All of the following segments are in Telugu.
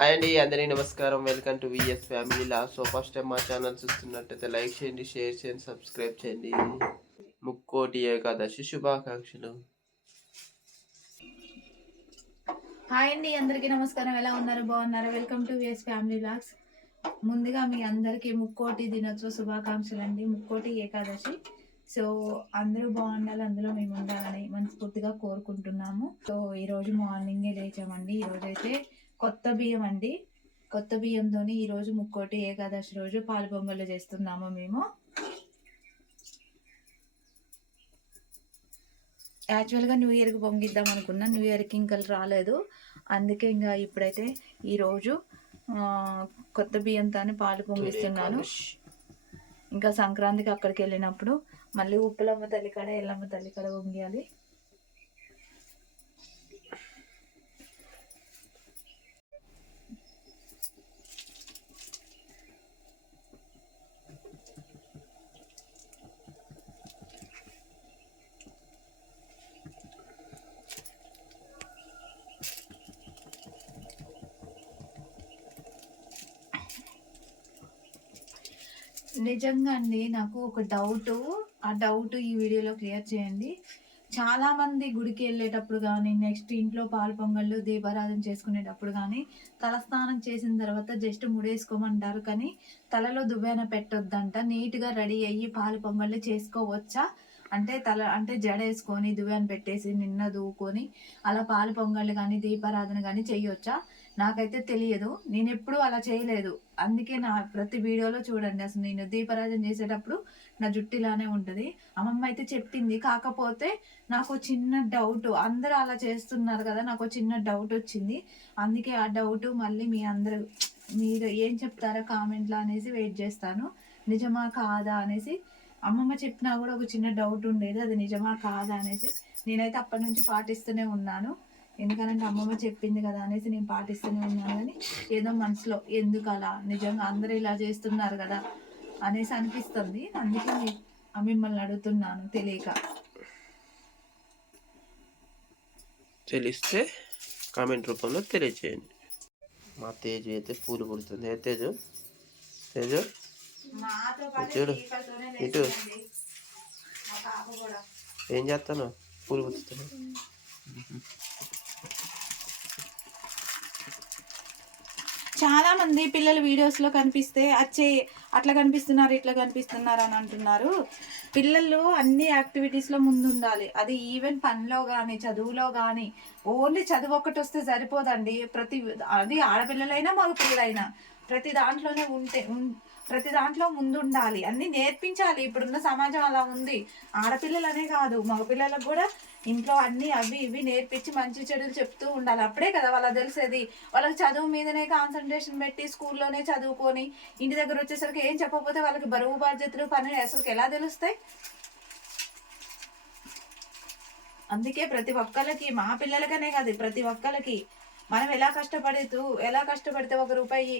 హాయ్ అండి, అందరికీ నమస్కారం. వెల్కమ్ టు విఎస్ ఫ్యామిలీ లా. సో ఫస్ట్ టైం మా ఛానల్ చూస్తున్నట్టయితే లైక్ చేయండి, షేర్ చేయండి, సబ్స్క్రైబ్ చేయండి. ముక్కోటి ఏకాదశి శుభాకాంక్షలు. హాయ్ అండి, అందరికీ నమస్కారం. ఎలా ఉన్నారు? బాగున్నారు? Welcome to VS family vlogs. ముందుగా మీ అందరికీ ముక్కోటి దినోత్సవ శుభాకాంక్షలు అండి. ముక్కోటి ఏకాదశి. సో అందరూ బాగుండాలి, అందులో మేము ఉండాలని మనస్ఫూర్తిగా కోరుకుంటున్నాము. సో ఈరోజు మార్నింగే లేచామండి. ఈరోజైతే కొత్త బియ్యం అండి. కొత్త బియ్యంతో ఈరోజు ముక్కోటి ఏకాదశి రోజు పాలు పొంగళ్ళు చేస్తున్నాము మేము. యాక్చువల్గా న్యూ ఇయర్కి పొంగిద్దాం అనుకున్నా, న్యూ ఇయర్కి ఇంకా రాలేదు. అందుకే ఇంకా ఇప్పుడైతే ఈరోజు కొత్త బియ్యంతో పాలు పొంగిస్తున్నాను. ఇంకా సంక్రాంతికి అక్కడికి వెళ్ళినప్పుడు మళ్ళీ ఉప్పులమ్మ తల్లి కాడ ఎల్లమ్మ తల్లి కాడ పొంగియాలి. నిజంగా అండి, నాకు ఒక డౌట్. ఆ డౌట్ ఈ వీడియోలో క్లియర్ చేయండి. చాలామంది గుడికి వెళ్ళేటప్పుడు కానీ, నెక్స్ట్ ఇంట్లో పాలు పొంగళ్ళు దీపారాధన చేసుకునేటప్పుడు కానీ తలస్నానం చేసిన తర్వాత జస్ట్ ముడేసుకోమంటారు, కానీ తలలో దువ్వెన పెట్టొద్దంట. నీట్గా రెడీ అయ్యి పాలు పొంగళ్ళు చేసుకోవచ్చా? అంటే జడ వేసుకొని దువ్వెన పెట్టేసి నిన్న దూకొని అలా పాలు పొంగళ్ళు కానీ దీపారాధన కానీ చేయొచ్చా? నాకైతే తెలియదు, నేను ఎప్పుడూ అలా చేయలేదు. అందుకే నా ప్రతి వీడియోలో చూడండి, అసలు నేను దీపారాధన చేసేటప్పుడు నా జుట్టు ఇలానే ఉంటుంది. అమ్మమ్మ అయితే చెప్పింది. కాకపోతే నాకు చిన్న డౌట్, అందరూ అలా చేస్తున్నారు కదా, నాకు చిన్న డౌట్ వచ్చింది. అందుకే ఆ డౌట్ మళ్ళీ మీరు ఏం చెప్తారో కామెంట్లో అనేసి వెయిట్ చేస్తాను. నిజమా కాదా అనేసి. అమ్మమ్మ చెప్పినా కూడా ఒక చిన్న డౌట్ ఉండేది, అది నిజమా కాదా అనేసి. నేనైతే అప్పటి నుంచి పాటిస్తూనే ఉన్నాను. ఎందుకంటే అమ్మమ్మ చెప్పింది కదా అనేసి నేను పాటిస్తూనే ఉన్నాను. కానీ ఏదో మనసులో ఎందుకు అలా, నిజంగా అందరూ ఇలా చేస్తున్నారు కదా అనేసి అనిపిస్తుంది. అందుకే మిమ్మల్ని అడుగుతున్నాను, తెలియక. తెలిస్తే కామెంట్ రూపంలో తెలియచేయండి. మా తేజు అయితే పూలు పుడుతుంది. తేజు తేజు చూడు ఇటు ఏం చేస్తాను, పూలు పుడుతున్నాను. చాలా మంది పిల్లలు వీడియోస్లో కనిపిస్తే అట్లా కనిపిస్తున్నారు, ఇట్లా కనిపిస్తున్నారు అని అంటున్నారు. పిల్లలు అన్ని యాక్టివిటీస్లో ముందుండాలి. అది ఈవెన్ పనిలో కానీ చదువులో కానీ. ఓన్లీ చదువు ఒక్కటి వస్తే సరిపోదండి. అది ఆడపిల్లలైనా మగ పిల్లలైనా ప్రతి దాంట్లోనే ప్రతి దాంట్లో ముందుండాలి. అన్ని నేర్పించాలి. ఇప్పుడున్న సమాజం అలా ఉంది. ఆడపిల్లలనే కాదు, మగపిల్లలకు కూడా ఇంట్లో అన్ని అవి ఇవి నేర్పించి మంచి చెడులు చెప్తూ ఉండాలి. అప్పుడే కదా వాళ్ళకి తెలిసేది. వాళ్ళకి చదువు మీదనే కాన్సన్ట్రేషన్ పెట్టి స్కూల్లోనే చదువుకొని ఇంటి దగ్గర వచ్చేసరికి ఏం చెప్పకపోతే వాళ్ళకి బరువు బాధ్యతలు పని అసలు ఎలా తెలుస్తాయి? అందుకే ప్రతి ఒక్కరికి, మా పిల్లలకనే కాదు ప్రతి ఒక్కరికి, మనం ఎలా కష్టపడితే 1 రూపాయి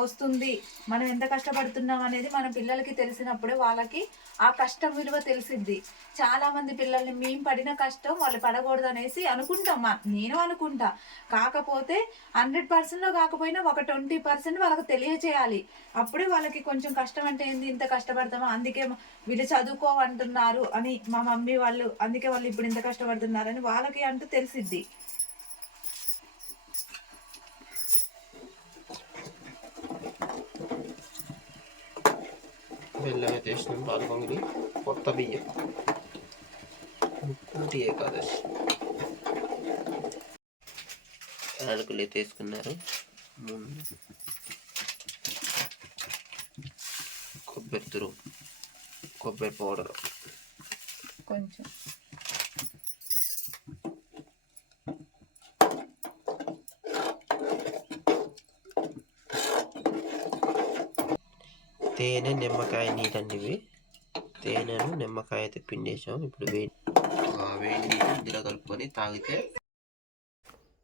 వస్తుంది, మనం ఎంత కష్టపడుతున్నాం అనేది మన పిల్లలకి తెలిసినప్పుడే వాళ్ళకి ఆ కష్టం విలువ తెలిసిద్ది. చాలామంది పిల్లల్ని మేము పడిన కష్టం వాళ్ళు పడకూడదు అనేసి అనుకుంటాం. నేను అనుకుంటా. కాకపోతే 100%లో కాకపోయినా ఒక 20% వాళ్ళకి తెలియచేయాలి. అప్పుడే వాళ్ళకి కొంచెం కష్టం అంటే ఏంది, ఇంత కష్టపడతామా, అందుకే వీళ్ళు చదువుకోమంటున్నారు అని మా మమ్మీ వాళ్ళు, అందుకే వాళ్ళు ఇప్పుడు ఇంత కష్టపడుతున్నారని వాళ్ళకి అంటూ తెలిసిద్ది. బెల్లం అయితే వేసినాం, పాలు పొంగిని, కొత్త బియ్యం, ముక్కోటి ఏకాదశి. యాలకులు అయితే వేసుకున్నారు. కొబ్బరి తురుము, కొబ్బరి పౌడర్ కొంచెం, తేనె, నిమ్మకాయ నీళ్ళండి ఇవి. తేనెను నిమ్మకాయ అయితే పిండేసాం. ఇప్పుడు వేడి నీళ్ళు ఇందులో కలుపుకొని తాగితే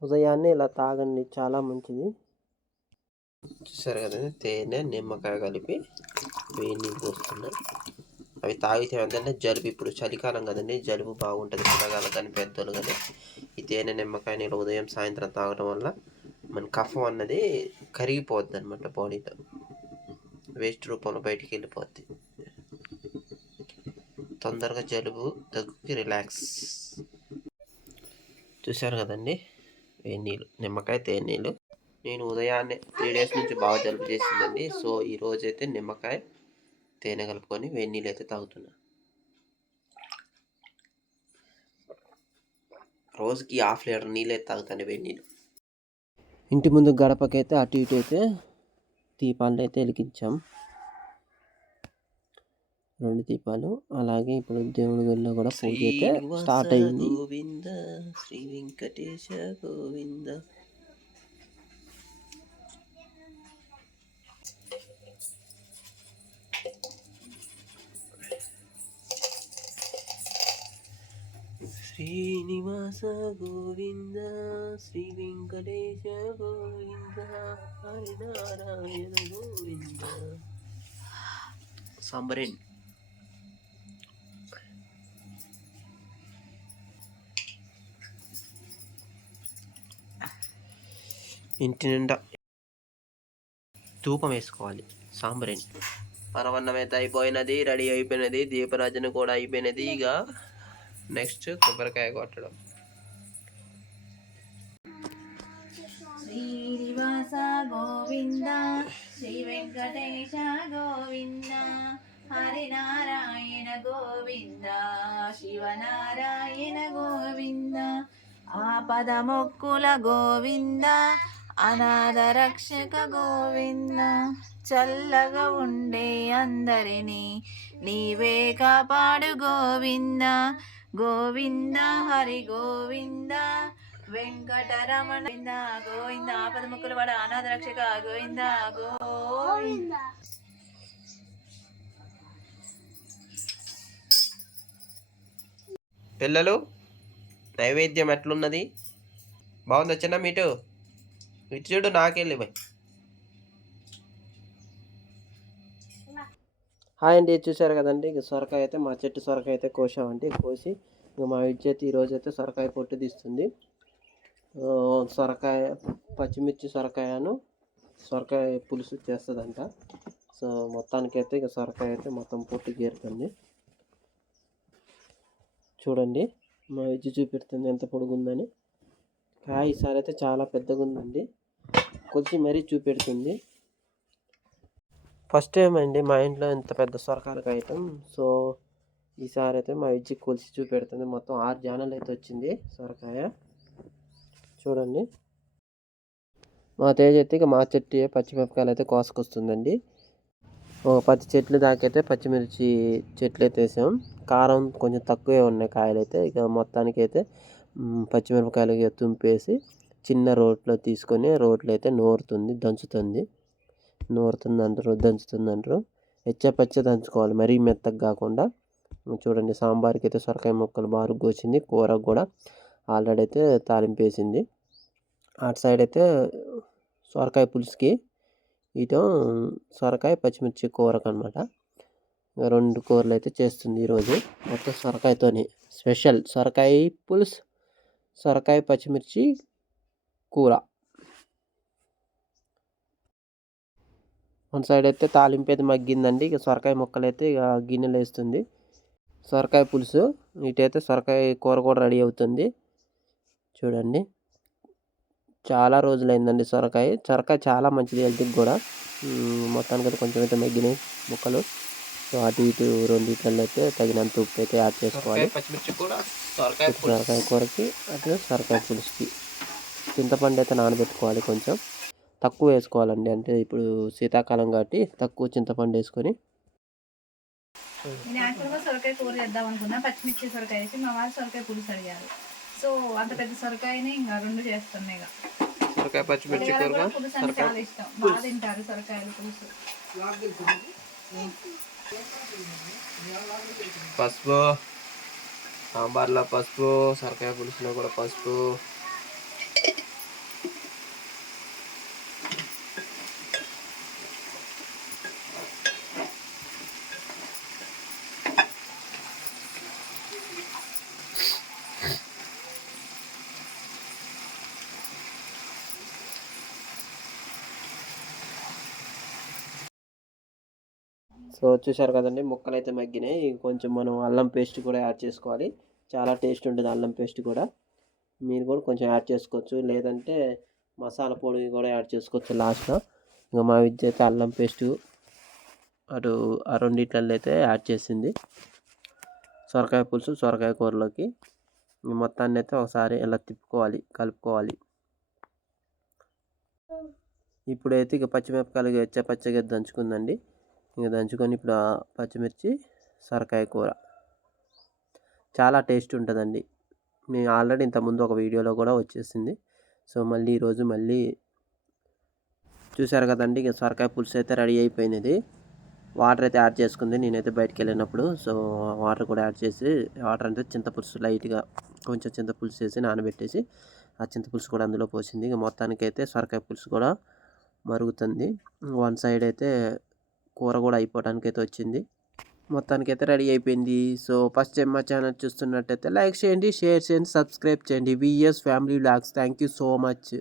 ఉదయాన్నే ఇలా తాగండి, చాలా మంచిది. చూసారు కదా, తేనె నిమ్మకాయ కలిపి వేడి నీళ్ళు పోస్తున్నాయి. అవి తాగితే ఏంటంటే జలుబు, ఇప్పుడు చలికాలం కదండి, జలుబు బాగుంటుంది పిల్లగాళ్ళకి కానీ పెద్దోళ్ళు కానీ. ఈ తేనె నిమ్మకాయ నీళ్ళు ఉదయం సాయంత్రం తాగడం వల్ల మన కఫం అన్నది కరిగిపోద్ది అనమాట బాడీలో, వేస్ట్ రూపంలో బయటికి వెళ్ళిపోద్ది. తొందరగా జలుబు దగ్గుకి రిలాక్స్. చూశారు కదండి, వేడి నీళ్ళు, నిమ్మకాయ తేనె నీళ్ళు. నేను ఉదయాన్నే 3 days నుంచి బాగా జలుబు చేసిందండి. సో ఈ రోజైతే నిమ్మకాయ తేనె కలుపుకొని వేడి నీళ్ళు అయితే తాగుతున్నా. రోజుకి 1/2 లీటర్ నీళ్ళు అయితే తాగుతాను, వేడి నీళ్ళు. ఇంటి ముందు గడపకైతే అటు ఇటు అయితే దీపాలను అయితే వెలిగించాం, 2 దీపాలు. అలాగే ఇప్పుడు దేవుడి గదిలో కూడా పూజ అయితే స్టార్ట్ అయింది. గోవింద శ్రీ వెంకటేశ గోవింద. శ్రీనివాస గోవింద శ్రీ వెంకటేశ గోవింద హరినారాయణ గోవింద. సాంబరేన్ ఇంటి నిండా ధూపం వేసుకోవాలి, సాంబరేన్. పరవన్నం అయితే అయిపోయినది, రెడీ అయిపోయినది, దీపరాజన కూడా అయిపోయినది. ఇక నెక్స్ట్ కొబ్బరికాయ కొట్టడం. శ్రీనివాస గోవింద శ్రీ వెంకటేశ గోవింద హరినారాయణ గోవింద శివనారాయణ గోవింద ఆపద మొక్కుల గోవింద అనాథ రక్షక గోవింద చల్లగా ఉండే అందరినీ నీవే కాపాడు గోవింద. గోవింద హరి గోవింద వెంకటరమణ గోవింద ఆపద ముక్కుల వాడ అనాథ రక్షక గోవింద గోవింద. పిల్లలు, నైవేద్యం ఎట్లున్నది? బాగుంది. చిన్న మీటు ఇటు చూడు, నాకెళ్ళి పోయి. హాయ్ అండి, చూసారు కదండి. ఇక సొరకాయ అయితే మా చెట్టు సొరకాయ అయితే కోసామండి. కోసి ఇక మా ఇడ్చి అయితే ఈరోజు అయితే సొరకాయ పొట్టు తీస్తుంది. సొరకాయ పచ్చిమిర్చి సొరకాయను సొరకాయ పులుసు చేస్తుందంట. సో మొత్తానికైతే ఇక సొరకాయ అయితే మొత్తం పొట్టు గీరుతుంది. చూడండి, మా ఇజ్జి చూపెడుతుంది ఎంత పొడుగుందని. కాయ ఈసారి అయితే చాలా పెద్దగా ఉందండి, కొద్ది మరీ చూపెడుతుంది. ఫస్ట్ టైం అండి మా ఇంట్లో ఇంత పెద్ద సొరకాయలు కాయటం. సో ఈసారి అయితే మా ఇజ్జి కొలిసి చూపెడుతుంది. మొత్తం 6 జానలు అయితే వచ్చింది సొరకాయ. చూడండి, మా తేజ అయితే ఇక మా చెట్టు పచ్చిమిరపకాయలు అయితే కోసుకొస్తుందండి. 10 చెట్లు దాకైతే పచ్చిమిర్చి చెట్లు అయితే వేసాం. కారం కొంచెం తక్కువే ఉన్నాయి కాయలు అయితే. ఇక మొత్తానికి అయితే పచ్చిమిరపకాయలు తుంపేసి చిన్న రోట్లో తీసుకొని రోట్లో అయితే దంచుతుంది అంటారు. పచ్చ దంచుకోవాలి, మరీ మెత్తగా కాకుండా. చూడండి, సాంబార్కి అయితే సొరకాయ ముక్కలు బాగా గోచింది. కూరకు కూడా ఆల్రెడీ అయితే తాలింపు వేసింది. అటు సైడ్ అయితే సొరకాయ పులుసుకి, ఇటు సొరకాయ పచ్చిమిర్చి కూరకు అనమాట. 2 కూరలు అయితే చేస్తుంది ఈరోజు. మొత్తం సొరకాయతోనే స్పెషల్ సొరకాయ పులుసు, సొరకాయ పచ్చిమిర్చి కూర. వన్ సైడ్ అయితే తాలింపు అయితే మగ్గిందండి. ఇక సొరకాయ ముక్కలు అయితే ఇక గిన్నెలు వేస్తుంది. సొరకాయ పులుసు, ఇటైతే సొరకాయ కూర కూడా రెడీ అవుతుంది. చూడండి, చాలా రోజులైందండి సొరకాయ చాలా మంచిది హెల్త్కి కూడా. మొత్తానికి అయితే కొంచెం అయితే మగ్గినాయి ముక్కలు. సో అటు ఇటు రెండిట్లలో అయితే తగినంత ఉప్పు అయితే యాడ్ చేసుకోవాలి. పచ్చిమిర్చి కూడా సొరకాయ కూరకి, అటు సొరకాయ పులుసుకి. చింతపండు అయితే నానబెట్టుకోవాలి, కొంచెం తక్కువ వేసుకోవాలండి. అంటే ఇప్పుడు శీతాకాలం కాబట్టి తక్కువ చింతపండు వేసుకొని. నేను యాక్చువల్గా సొరకాయ కూర చేద్దాం అనుకున్నా, పచ్చిమిర్చి సొరకాయ వేసి. మా వాళ్ళు సొరకాయ పులుసు అడిగారు. సో అంత పెద్ద సొరకాయని ఇంకా 2 చేస్తున్నాయి. సొరకాయ పచ్చిమిర్చి కూర పులుసు అంటే చాలా ఇష్టం, బాగా తింటారు సొరకాయలు పులుసు. పసుపు, సాంబార్లో పసుపు, సొరకాయ పులుసులో కూడా పసుపు. సో చూసారు కదండి, ముక్కలు అయితే మగ్గినాయి. కొంచెం మనం అల్లం పేస్ట్ కూడా యాడ్ చేసుకోవాలి. చాలా టేస్ట్ ఉంటుంది అల్లం పేస్ట్ కూడా. మీరు కూడా కొంచెం యాడ్ చేసుకోవచ్చు, లేదంటే మసాలా పొడి కూడా యాడ్ చేసుకోవచ్చు లాస్ట్లో. ఇంకా మా విద్య అయితే అల్లం పేస్టు అటు ఆ రెండిట్లలో అయితే యాడ్ చేసింది సొరకాయ పులుసు సొరకాయ కూరలోకి. మొత్తాన్ని అయితే ఒకసారి ఇలా తిప్పుకోవాలి, కలుపుకోవాలి. ఇప్పుడైతే ఇక పచ్చిమిరపకాయలు పచ్చగా దంచుకుందండి. ఇంకా దంచుకొని ఇప్పుడు ఆ పచ్చిమిర్చి సొరకాయ కూర చాలా టేస్ట్ ఉంటుందండి. నేను ఆల్రెడీ ఇంతకుముందు ఒక వీడియోలో కూడా వచ్చేసింది. సో మళ్ళీ ఈరోజు మళ్ళీ చూసారు కదండి, ఇక సొరకాయ పులుసు అయితే రెడీ అయిపోయినది. వాటర్ అయితే యాడ్ చేసుకుంది నేనైతే బయటికి వెళ్ళినప్పుడు. సో వాటర్ కూడా యాడ్ చేసి, వాటర్ అంటే చింతపులుసు లైట్గా కొంచెం చింతపులుసు వేసి నానబెట్టేసి ఆ చింతపులుసు కూడా అందులో పోసింది. ఇక మొత్తానికైతే సొరకాయ పులుసు కూడా మరుగుతుంది. వన్ సైడ్ అయితే కూర కూడా అయిపోవడానికి అయితే వచ్చింది. మొత్తానికైతే రెడీ అయిపోయింది. సో ఫస్ట్ టైం మా ఛానల్ చూస్తున్నట్టయితే లైక్ చేయండి, షేర్ చేయండి, సబ్స్క్రైబ్ చేయండి. VS family vlogs. Thank you so much.